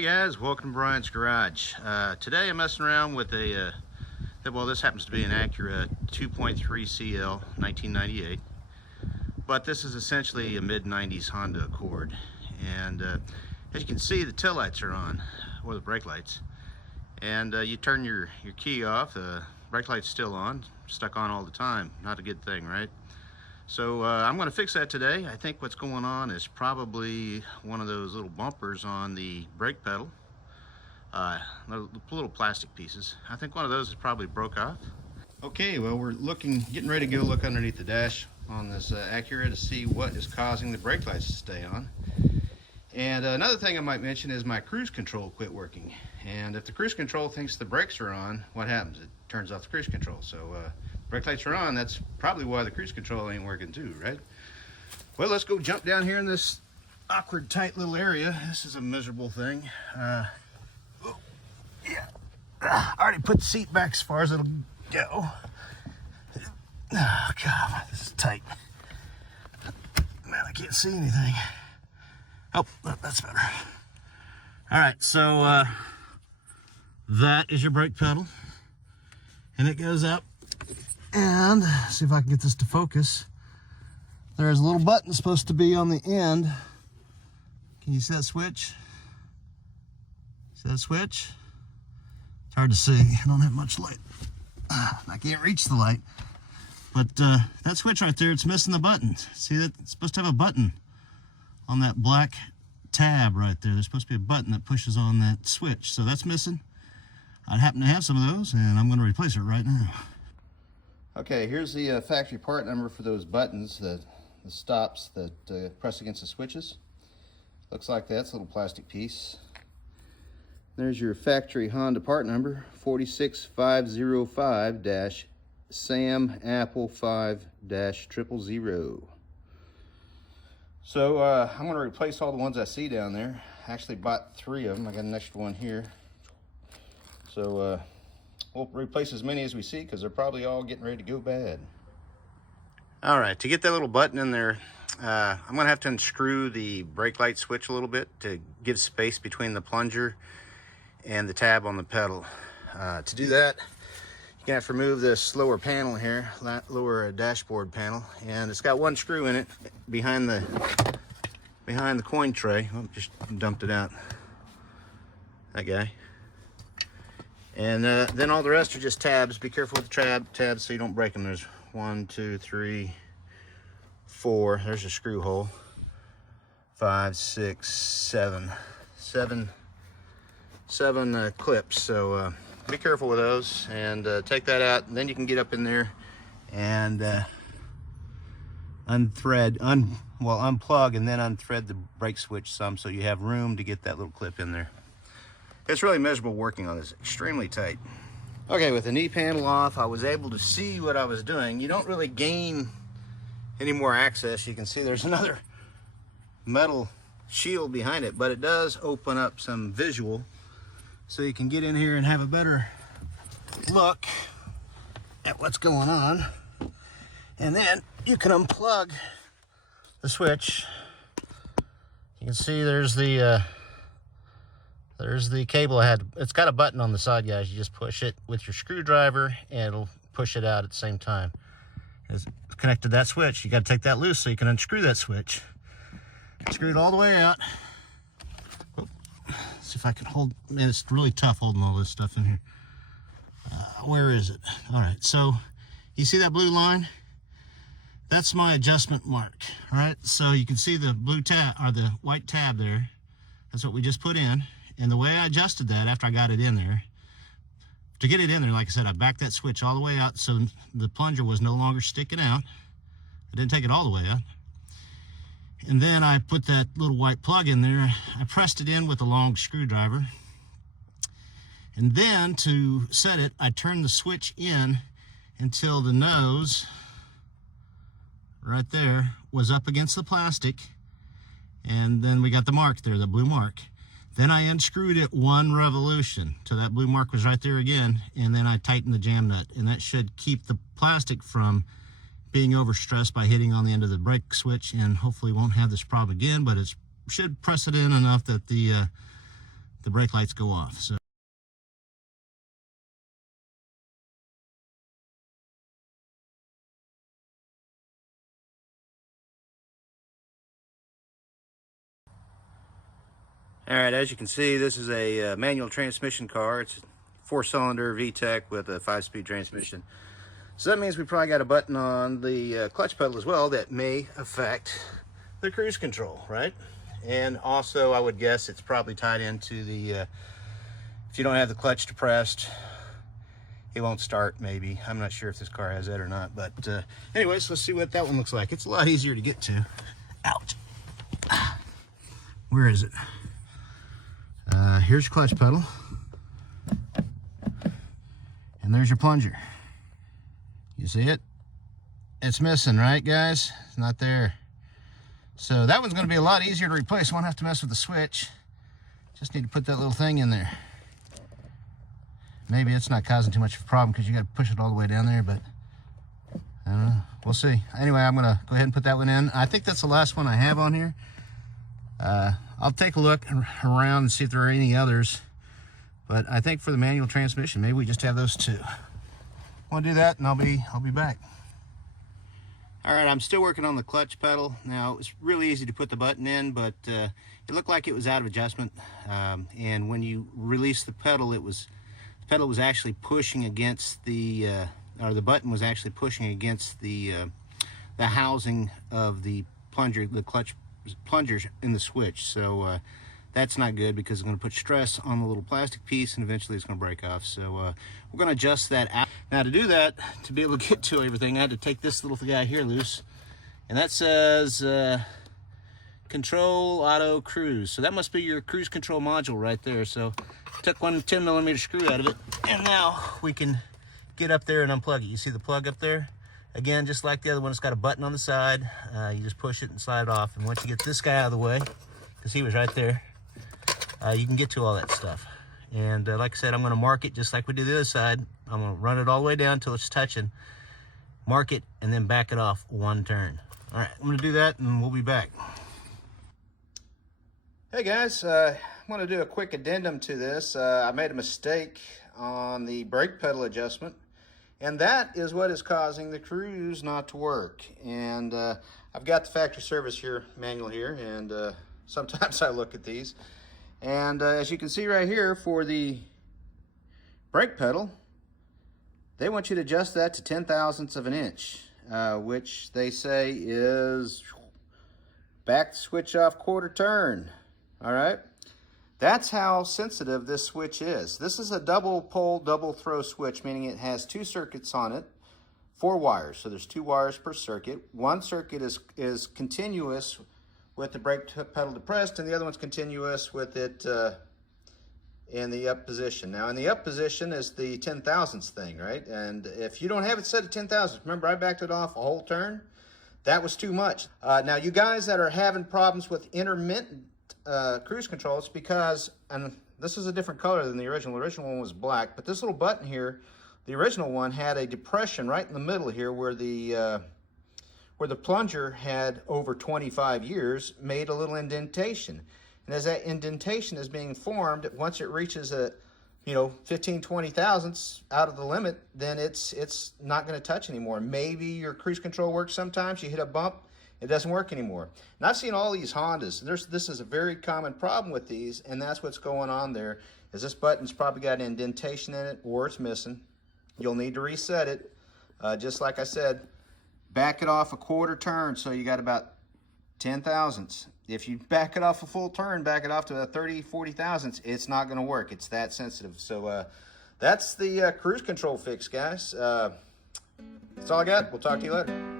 Hey guys, welcome to Brian's Garage. Today I'm messing around with a, well, this happens to be an Acura 2.3 CL 1998, but this is essentially a mid-90s Honda Accord. And as you can see, the tail lights are on, or the brake lights. And you turn your key off, the brake light's still on, stuck on all the time. Not a good thing, right? So I'm going to fix that today. I think what's going on is probably one of those little bumpers on the brake pedal, little plastic pieces. I think one of those is probably broke off. Okay, well, we're getting ready to go look underneath the dash on this Acura to see what is causing the brake lights to stay on. And another thing I might mention is my cruise control quit working. And if the cruise control thinks the brakes are on, what happens? It turns off the cruise control. So brake lights are on, that's probably why the cruise control ain't working too, right? Well, let's go jump down here in this awkward, tight little area. This is a miserable thing. I already put the seat back as far as it'll go. Oh, God, this is tight. Man, I can't see anything. Oh, that's better. All right, so that is your brake pedal. And it goes up. And see if I can get this to focus. There's a little button supposed to be on the end. Can you see that switch? See that switch? It's hard to see. I don't have much light. I can't reach the light. But that switch right there, it's missing the button. See that? It's supposed to have a button on that black tab right there. There's supposed to be a button that pushes on that switch. So that's missing. I happen to have some of those, and I'm going to replace it right now. Okay, here's the factory part number for those buttons, the stops that press against the switches. Looks like that's a little plastic piece. There's your factory Honda part number, 46505-SAM-APPLE-5-000. So I'm going to replace all the ones I see down there. I actually bought 3 of them. I got an extra one here. So we'll replace as many as we see because they're probably all getting ready to go bad. All right, to get that little button in there, I'm going to have to unscrew the brake light switch a little bit to give space between the plunger and the tab on the pedal. To do that, you're going to have to remove this lower panel here, lower dashboard panel, and it's got one screw in it behind the coin tray. Oh, just dumped it out. That guy. And then all the rest are just tabs. Be careful with the tabs so you don't break them. There's 1, 2, 3, 4. There's a screw hole. 5, 6, 7. Seven clips. So be careful with those and take that out. And then you can get up in there and unplug and then unthread the brake switch some so you have room to get that little clip in there. It's really miserable working on this, extremely tight. Okay, with the knee panel off, I was able to see what I was doing. You don't really gain any more access. You can see there's another metal shield behind it, but it does open up some visual so you can get in here and have a better look at what's going on. And then you can unplug the switch. You can see there's the cable. It's got a button on the side, guys. You just push it with your screwdriver and it'll push it out at the same time. It's connected to that switch. You got to take that loose so you can unscrew that switch. Screw it all the way out. Oh, see if I can hold. Man, it's really tough holding all this stuff in here. Where is it? All right, so you see that blue line? That's my adjustment mark. All right, so you can see the blue tab or the white tab there. That's what we just put in. And the way I adjusted that after I got it in there, to get it in there, like I said, I backed that switch all the way out so the plunger was no longer sticking out. I didn't take it all the way out. And then I put that little white plug in there. I pressed it in with a long screwdriver. And then to set it, I turned the switch in until the nose right there was up against the plastic. And then we got the mark there, the blue mark. Then I unscrewed it 1 revolution till that blue mark was right there again, and then I tightened the jam nut, and that should keep the plastic from being overstressed by hitting on the end of the brake switch, and hopefully won't have this problem again, but it should press it in enough that the the brake lights go off. So all right, as you can see, this is a manual transmission car. It's a 4-cylinder VTEC with a 5-speed transmission. So that means we probably got a button on the clutch pedal as well that may affect the cruise control, right? And also, I would guess it's probably tied into the, if you don't have the clutch depressed, it won't start, maybe. I'm not sure if this car has that or not. But anyways, let's see what that one looks like. It's a lot easier to get to. Ouch. Where is it? Here's your clutch pedal. And there's your plunger. You see it? It's missing, right, guys? It's not there. So that one's going to be a lot easier to replace. Won't have to mess with the switch. Just need to put that little thing in there. Maybe it's not causing too much of a problem because you got to push it all the way down there, but I don't know. We'll see. Anyway, I'm going to go ahead and put that one in. I think that's the last one I have on here. I'll take a look around and see if there are any others. But I think for the manual transmission, maybe we just have those two. I'll do that and I'll be back. All right, I'm still working on the clutch pedal. Now, it was really easy to put the button in, but it looked like it was out of adjustment. And when you release the pedal, the pedal was actually pushing against the, or the button was actually pushing against the housing of the plunger, the clutch plungers in the switch. So that's not good because it's going to put stress on the little plastic piece and eventually it's going to break off. So we're going to adjust that out. Now to do that, to be able to get to everything, I had to take this little guy here loose, and that says control auto cruise. So that must be your cruise control module right there. So I took one 10mm screw out of it, and now we can get up there and unplug it. You see the plug up there? Again, just like the other one, it's got a button on the side. You just push it and slide it off. And once you get this guy out of the way, because he was right there, you can get to all that stuff. And like I said, I'm going to mark it just like we did the other side. I'm going to run it all the way down until it's touching. Mark it, and then back it off one turn. All right, I'm going to do that, and we'll be back. Hey guys, I'm going to do a quick addendum to this. I made a mistake on the brake pedal adjustment. And that is what is causing the cruise not to work. And I've got the factory service here, manual here, and sometimes I look at these. And as you can see right here, for the brake pedal, they want you to adjust that to 0.010 of an inch, which they say is back the switch off quarter turn. All right. That's how sensitive this switch is. This is a double pole, double throw switch, meaning it has 2 circuits on it, 4 wires. So there's 2 wires per circuit. One circuit is continuous with the brake pedal depressed, and the other one's continuous with it in the up position. Now in the up position is the 0.010 thing, right? And if you don't have it set at 0.010, remember I backed it off a whole turn? That was too much. Now you guys that are having problems with intermittent cruise control, it's because, and this is a different color than the original. The original one was black, but this little button here, the original one had a depression right in the middle here where the plunger had over 25 years made a little indentation. And as that indentation is being formed, once it reaches a 15, 20 thousandths out of the limit, then it's not going to touch anymore. Maybe your cruise control works sometimes, you hit a bump, it doesn't work anymore. And I've seen all these Hondas. This is a very common problem with these, and that's what's going on there, is this button's probably got an indentation in it, or it's missing. You'll need to reset it. Just like I said, back it off a quarter turn, so you got about 10 thousandths. If you back it off a full turn, back it off to a 30, 40 thousandths, it's not going to work. It's that sensitive. So that's the cruise control fix, guys. That's all I got. We'll talk to you later.